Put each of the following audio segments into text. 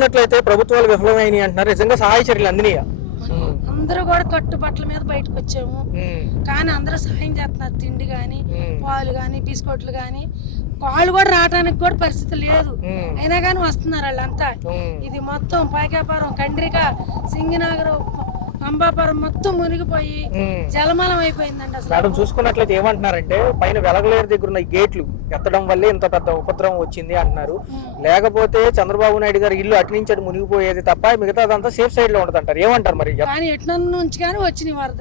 చూసుకున్నట్లయితే ప్రభుత్వాలు విఫలమైనవి అంటున్నారు, నిజంగా సహాయ చర్యలు అందినాయా? అందరూ కూడా కట్టుబట్టల మీద బయటకు వచ్చాము, కానీ అందరూ సహాయం చేస్తున్నారు. తిండి కానీ, పాలు కానీ, బిస్కెట్లు కానీ, వాళ్ళు కూడా రావడానికి కూడా పరిస్థితి లేదు, అయినా కానీ వస్తున్నారు వాళ్ళంతా. ఇది మొత్తం పాకాపురం, కండ్రిక, సింగినగరం, అంబాపురం మొత్తం మునిగిపోయి జలమలం అయిపోయిందండి. అసలు మేడం చూసుకున్నట్లయితే ఏమంటున్నారంటే పైన వెలగలేరు దగ్గర ఉన్న ఈ గేట్లు ఎత్తడం వల్లే ఇంత పెద్ద ఉపద్రవం వచ్చింది అంటున్నారు. లేకపోతే చంద్రబాబు నాయుడు గారు ఇల్లు అటు నుంచి అటు మునిగిపోయేది తప్ప మిగతాదంతా సేఫ్ సైడ్ లో ఉంటది అంటారు, ఏమంటారు మరి? కానీ ఎట్ల నుంచి కానీ వచ్చినాయి వరద.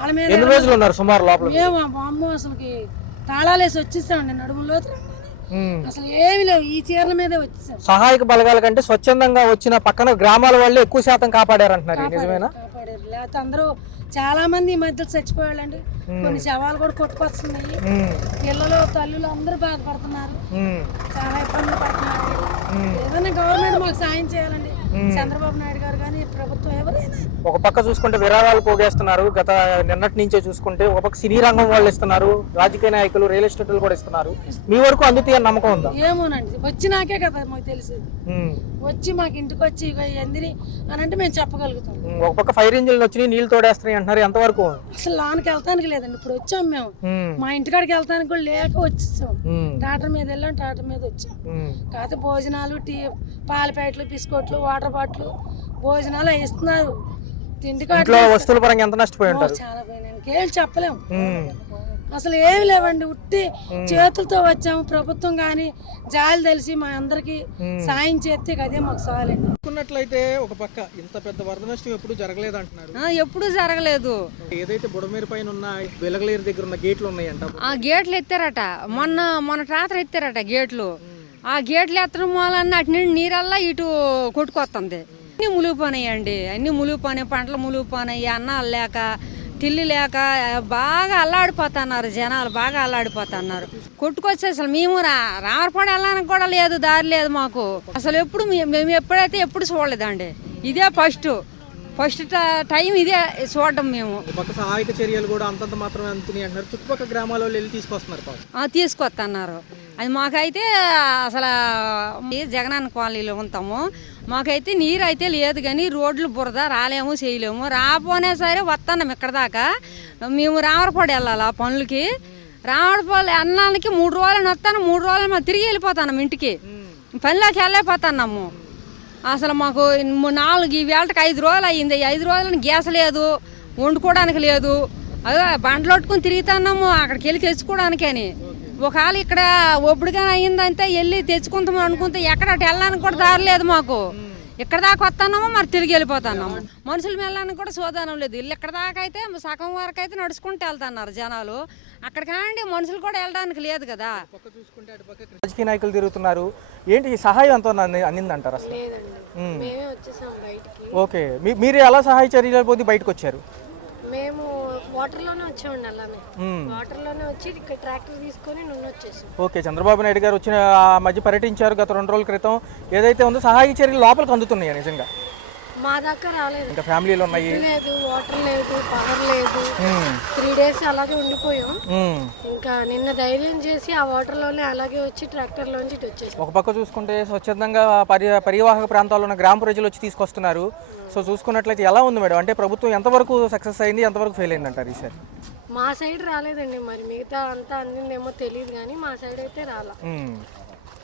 వాళ్ళ మీద ఎన్ని రోజులు ఉన్నారు సుమారు లోపల? అమ్మో అసలుకి తాళాలేసి వచ్చేసామండి నడుములో. అసలు ఏమి లేవు, ఈ చీరల మీదే వచ్చేసాం. సహాయక బలగాల కంటే స్వచ్ఛందంగా వచ్చిన పక్కన గ్రామాల వాళ్ళే ఎక్కువ శాతం కాపాడారు అంటున్నారు, నిజమేనా? కాపాడారు, లేకపోతే అందరూ చాలా మంది ఈ మధ్య చచ్చిపోయాళ్ళండి. కొన్ని శవాలు కూడా కొట్టుకొస్తున్నాయి. పిల్లలు, తల్లులు అందరూ బాధపడుతున్నారు, చాలా ఇబ్బందులు పడుతున్నారు. ఏదైనా గవర్నమెంట్ మాకు సాయం చేయాలండి, చంద్రబాబు నాయుడు గారు కానీ ప్రభుత్వం ఎవరైనా. ఒక పక్క చూసుకుంటే విరాళాలు పోగేస్తున్నారు, గత నిన్నటి నుంచే చూసుకుంటే ఒక పక్క సినీ రంగం వాళ్ళు ఇస్తున్నారు, రాజకీయ నాయకులు, రియల్ ఎస్టేట్లు కూడా ఇస్తున్నారు. మీ వరకు అందుతాయి అని నమ్మకం ఉందా? ఏమోనండి, వచ్చినాకే కదా మాకు తెలిసేది. వచ్చి మాకు ఇంటికి వచ్చి ఎందిని అని అంటే మేము చెప్పగలుగుతాం. ఒక పక్క ఫైర్ ఇంజిన్లు వచ్చి నీళ్ళు తోడేస్తున్నాయి అంటున్నారు, ఎంతవరకు? అసలు లోనికి వెళ్తానికి లేదండి. ఇప్పుడు వచ్చాం మేము, మా ఇంటికాడికి వెళ్తానికి కూడా లేక వచ్చేసాం. టాటర్ మీద వెళ్ళాం, టాటర్ మీద వచ్చాం. కాకపోతే భోజనాలు, టీ, పాల ప్యాకెట్లు, బిస్కెట్లు, వాటర్ బాటిల్, భోజనాలు ఇస్తున్నారు. తిండి వస్తువుల పరంగా ఎంత నష్టపోయి ఉంటారు? చాలా పోయినాయి, ఇంకేం చెప్పలేము. అసలు ఏమి లేవండి, ఉట్టి చేతులతో వచ్చాము. ప్రభుత్వం కానీ జాలి తెలిసి మా అందరికి సాయం చేస్తే అదే మాకు చాలండి. చూసుకున్నట్లయితే ఒక పక్క ఇంత పెద్ద వరద నష్టం ఎప్పుడు జరగలేదు అంటున్నారు. ఎప్పుడు జరగలేదు. ఏదైతే బుడమేరు పైన ఉన్న వెలగలేరు దగ్గర ఉన్న గేట్లు ఉన్నాయంట, ఆ గేట్లు ఎత్తారట, మొన్న రాత్రి ఎత్తారట గేట్లు. ఆ గేట్లు ఎత్తడం మూలన్న అటు నుండి నీరల్లా ఇటు కొట్టుకొస్తుంది. అన్ని మునిగిపోయినాయండి, అన్ని మునిగిపోయినాయి, పంటలు మునిగిపోయినాయి. అన్నాలు లేక, తిల్లి లేక బాగా అల్లాడిపోతున్నారు జనాలు, బాగా అల్లాడిపోతున్నారు. కొట్టుకొచ్చి అసలు మేము రామరపాడు వెళ్ళడానికి కూడా లేదు, దారి లేదు మాకు. అసలు ఎప్పుడు మేము ఎప్పుడైతే ఎప్పుడు చూడలేదండి, ఇదే ఫస్ట్ టైం ఇదే చూడడం మేము. సహాయక చర్యలు కూడా అంతంత మాత్రమే అందుతున్నాయి అంటున్నారు. చుట్టుపక్కల గ్రామాల్లో వెళ్ళి తీసుకొస్తున్నారు. అది మాకైతే అసలు జగనన్న కాలనీలో ఉంటాము, మాకైతే నీరు అయితే లేదు, కానీ రోడ్లు బురద రాలేము, చేయలేము. రాపోనే సరే వస్తున్నాం ఇక్కడ దాకా. మేము రామరపాడు వెళ్ళాలి ఆ పనులకి. రామరపాడు అన్నానికి 3 రోజులు వస్తాను, 3 రోజులు తిరిగి వెళ్ళిపోతాం ఇంటికి. పనిలోకి వెళ్ళైపోతున్నాము. అసలు మాకు 4 ఈ వేళకి 5 రోజులు అయ్యింది. 5 రోజులని గ్యాస్ లేదు, వండుకోవడానికి లేదు. అదే బండ్లు పట్టుకుని తిరుగుతున్నాము అక్కడికి వెళ్ళి తెచ్చుకోవడానికని. ఒకవేళ ఇక్కడ ఒప్పుడుగా అయ్యిందంటే వెళ్ళి తెచ్చుకుంటాము అనుకుంటే ఎక్కడ అటు వెళ్ళడానికి కూడా దారి లేదు మాకు. ఇక్కడ దాకా వస్తున్నామో మరి తిరిగి వెళ్ళిపోతున్నాము. మనుషులు వెళ్ళడానికి కూడా సోదానం లేదు. ఇల్లు ఇక్కడ దాకా అయితే సగం వరకు అయితే నడుచుకుంటూ వెళ్తున్నారు జనాలు. అక్కడ కానీ మనుషులు కూడా వెళ్ళడానికి లేదు కదా. రాజకీయ నాయకులు తిరుగుతున్నారు, ఏంటి ఈ సహాయం అంతా అందిందంటారు అసలు? ఓకే, మీరు ఎలా సహాయ చర్యలు పోతే బయటకు వచ్చారు? మేము వాటర్లోనే వచ్చామండి, అలానే వాటర్లోనే వచ్చి ఇక్కడ ట్రాక్టర్ తీసుకొని నుండి వచ్చేసాం. ఓకే, చంద్రబాబు నాయుడు గారు వచ్చిన మధ్య పర్యటించారు గత 2 రోజుల క్రితం. ఏదైతే ఉందో సహాయ చర్యలు లోపలికి అందుతున్నాయా నిజంగా? మా దాకా రాలేదు, ఇంకా ఫ్యామిలీలు ఉన్నాయి, లేదు, వాటర్ లేదు, పవర్ లేదు. 3 డేస్ అలాగే ఉండిపోయాం. ఇంకా నిన్న ధైర్యం చేసి ఆ వాటర్ లోనే అలాగే వచ్చి ట్రాక్టర్ లోంచి వచ్చేసి. ఒక పక్క చూసుకుంటే స్వచ్ఛందంగా పరివాహక ప్రాంతాల్లో ఉన్న గ్రామ ప్రజలు వచ్చి తీసుకొస్తున్నారు. సో చూసుకున్నట్లయితే ఎలా ఉంది మేడం? అంటే ప్రభుత్వం ఎంతవరకు సక్సెస్ అయింది, ఎంతవరకు ఫెయిల్ అయింది అంటారు ఈసారి? మా సైడ్ రాలేదండి, మరి మిగతా అంతా అందిందేమో తెలియదు, కానీ మా సైడ్ అయితే రాలా.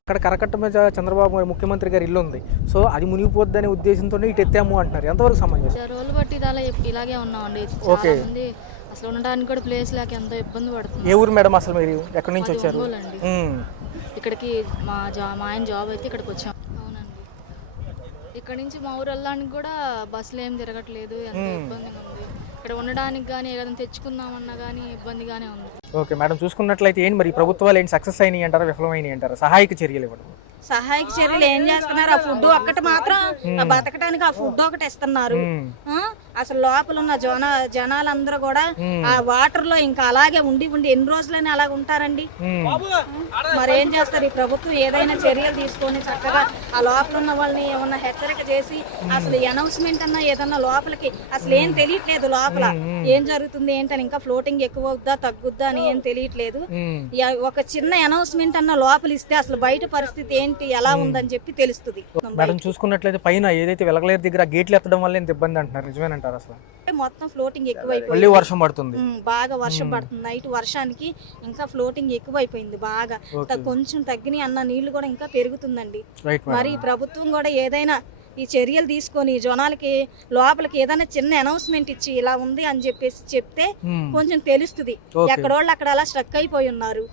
అక్కడ కరకట్ట మీద చంద్రబాబు ముఖ్యమంత్రి గారి ఇల్లు ఉంది, సో అది మునిగిపోద్దనే ఉద్దేశంతో ఇటు ఎత్తాము అంటున్నారు, ఎంతవరకు సమంజసం? రోజులు బట్టి ఇలాగే ఉన్నామండి. ఓకే, అసలు ఉండడానికి కూడా ప్లేస్ లేక ఎంతో ఇబ్బంది పడుతుంది. ఏ ఊరు మేడం అసలు మీరు ఎక్కడి నుంచి వచ్చారు? ఇక్కడికి మా ఆయన జాబ్ అయితే ఇక్కడికి వచ్చాం. అవునండి, ఇక్కడ నుంచి మా ఊరు వెళ్ళడానికి కూడా బస్సులు ఏం తిరగట్లేదు, ఎంతో ఇబ్బందిగా ఉంది. ఇక్కడ ఉండడానికి కానీ ఏదైనా తెచ్చుకుందామన్నా కానీ ఇబ్బందిగానే ఉంది. ఓకే మేడం, చూసుకున్నట్లయితే ఏంటి మరి ప్రభుత్వాలు ఏంటి సక్సెస్ అయినాయి అంటారా, విఫలమైనాయి అంటారా సహాయక చర్యలు ఇవ్వడం? సహాయక చర్యలు ఏం చేస్తున్నారు? ఆ ఫుడ్ ఒక్కటి మాత్రం బతకడానికి ఆ ఫుడ్ ఒకటి ఇస్తున్నారు. అసలు లోపల ఉన్న జనాలందరూ కూడా ఆ వాటర్ లో ఇంకా అలాగే ఉండి ఎన్ని రోజులని అలాగ ఉంటారండి. మరి ఏం చేస్తారు ఈ ప్రభుత్వం? ఏదైనా చర్యలు తీసుకొని చక్కగా ఆ లోపల ఉన్న వాళ్ళని ఏమన్నా హెచ్చరిక చేసి అసలు అనౌన్స్మెంట్ అన్నా ఏదన్నా లోపలికి అసలు ఏం తెలియట్లేదు. లోపల ఏం జరుగుతుంది ఏంటని, ఇంకా ఫ్లోటింగ్ ఎక్కువ అవుద్దా తగ్గుద్దా అని ఏం తెలియట్లేదు. ఒక చిన్న అనౌన్స్మెంట్ అన్న లోపల ఇస్తే అసలు బయట పరిస్థితి ఏంటి ఎలా ఉందని చెప్పి తెలుస్తుంది. మేడం చూసుకున్నట్లయితే పైన ఏదైతే వెలగలేరు దగ్గర గేట్లు ఎత్తడం వల్ల ఎంత ఇబ్బంది అంటున్నారు, నిజమేనంటారు? అసలు మొత్తం ఫ్లోటింగ్ ఎక్కువైపోయింది. మళ్ళీ వర్షం పడుతుంది, బాగా వర్షం పడుతుంది. నైట్ వర్షానికి ఇంకా ఫ్లోటింగ్ ఎక్కువైపోయింది బాగా. కొంచెం తగ్గినాయి అన్న నీళ్లు కూడా ఇంకా పెరుగుతుందండి. మరి ఈ ప్రభుత్వం కూడా ఏదైనా ఈ చర్యలు తీసుకొని జనాలకి లోపలికి ఏదైనా చిన్న అనౌన్స్మెంట్ ఇచ్చి ఇలా ఉంది అని చెప్పేసి చెప్తే కొంచెం తెలుస్తుంది. ఎక్కడోళ్ళు అక్కడ అలా స్ట్రక్ అయిపోయి ఉన్నారు.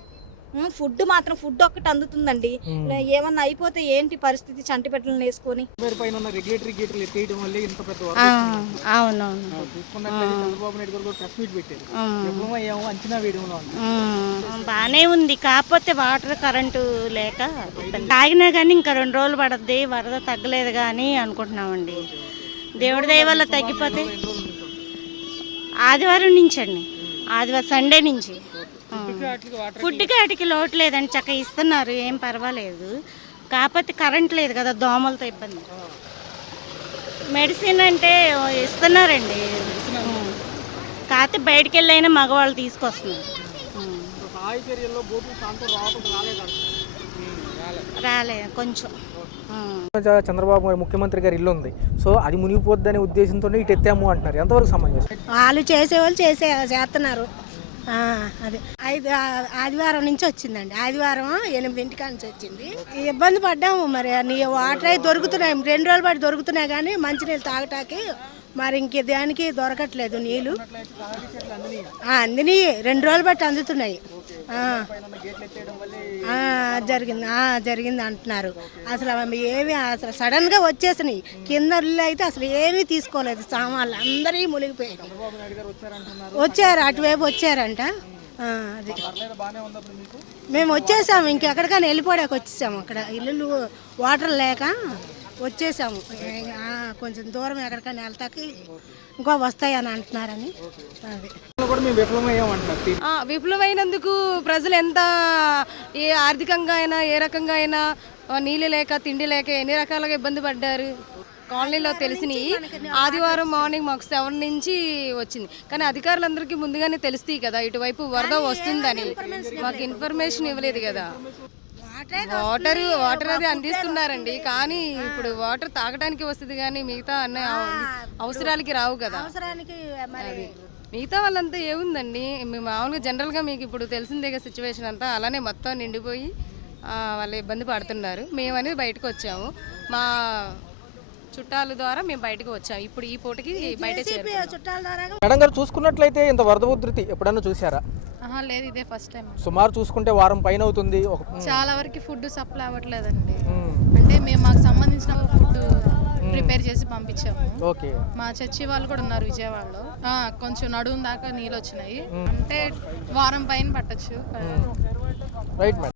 ఫుడ్ మాత్రం ఫుడ్ ఒక్కటి అందుతుందండి. ఏమన్నా అయిపోతే ఏంటి పరిస్థితి? చంటి పెట్టలను వేసుకొని బానే ఉంది. కాకపోతే వాటర్ కరెంటు లేక తాగినా కానీ ఇంకా 2 రోజులు పడద్ది, వరద తగ్గలేదు కానీ అనుకుంటున్నామండి. దేవుడి దయ వల్ల తగ్గిపోతే ఆదివారం నుంచి అండి, ఆదివారం సండే నుంచి. ఫుడ్కి వాటికి లోటు లేదండి, చక్కగా ఇస్తున్నారు, ఏం పర్వాలేదు. కాకపోతే కరెంట్ లేదు కదా, దోమలతో ఇబ్బంది. మెడిసిన్ అంటే ఇస్తున్నారండి, కాకపోతే బయటికి వెళ్ళైనా మగవాళ్ళు తీసుకొస్తున్నారు. రాలేదు కొంచెం. చంద్రబాబు ముఖ్యమంత్రి గారి ఇల్లు ఉంది, సో అది మునిగిపోద్దనే ఉద్దేశంతో ఇటు ఎత్తాము అంటున్నారు. ఎంతవరకు సమంజసం? వాళ్ళు చేసేవాళ్ళు చేస్తున్నారు. అదే ఆదివారం నుంచి వచ్చిందండి. ఆదివారం 8 నుంచి వచ్చింది. ఇబ్బంది పడ్డాము. మరి వాటర్ అయి దొరుకుతున్నాయి, 2 రోజులు పాటు దొరుకుతున్నాయి కానీ మంచినీళ్ళు తాగటానికి మరి ఇంక దానికి దొరకట్లేదు నీళ్ళు. అందిని 2 రోజులు బట్టి అందుతున్నాయి. జరిగింది అంటున్నారు. అసలు అసలు సడన్ గా వచ్చేసినాయి. కింద ఇల్లు అయితే అసలు ఏమీ తీసుకోలేదు, సామాన్లు అందరి మునిగిపోయాయి. వచ్చారు, అటువైపు వచ్చారంట. అది మేము వచ్చేసాము, ఇంకెక్కడికైనా వెళ్ళిపోయాక వచ్చేసాము. అక్కడ ఇల్లు వాటర్ లేక వచ్చేసాము. కొంచెం దూరం ఎక్కడికైనా వెళ్తాకి ఇంకో వస్తాయని అంటున్నారని. విఫలమైనందుకు ప్రజలు ఎంత ఆర్థికంగా అయినా ఏ రకంగా అయినా నీళ్ళు లేక తిండి లేక ఎన్ని రకాలుగా ఇబ్బంది పడ్డారు. కాలనీలో తెలిసినాయి. ఆదివారం మార్నింగ్ మాకు 7 నుంచి వచ్చింది, కానీ అధికారులందరికీ ముందుగానే తెలుస్తాయి కదా ఇటువైపు వరద వస్తుందని. మాకు ఇన్ఫర్మేషన్ ఇవ్వలేదు కదా. వాటర్ అది అందిస్తున్నారండి, కానీ ఇప్పుడు వాటర్ తాగడానికి వస్తుంది కానీ మిగతా అన్న అవసరాలకి రావు కదా. మిగతా వాళ్ళంతా ఏముందండి, మేము మామూలుగా జనరల్గా మీకు ఇప్పుడు తెలిసిందే కదా సిచ్యువేషన్ అంతా. అలానే మొత్తం నిండిపోయి వాళ్ళు ఇబ్బంది పడుతున్నారు. మేము అనేది బయటకు వచ్చాము, మా చుట్టాల ద్వారా మేము బయటకు వచ్చాము. ఇప్పుడు ఈ పూటకి బయట మేడం గారు చూసుకున్నట్లయితే ఇంత వరద ఉధృతి ఎప్పుడన్నా చూసారా? లేదు, ఇదే ఫస్ట్ టైం. సుమారు చూసుకుంటే వారం పైన అవుతుంది. చాలా వరకు ఫుడ్ సప్లై అవ్వట్లేదండి. అంటే మేము మాకు సంబంధించిన ఫుడ్ ప్రిపేర్ చేసి పంపించాము. ఓకే, మా చర్చి వాళ్ళు కూడా ఉన్నారు విజయవాడలో. కొంచెం నడుము దాకా నీళ్ళు వచ్చినాయి, అంటే వారం పైన పట్టచ్చు. Right madam.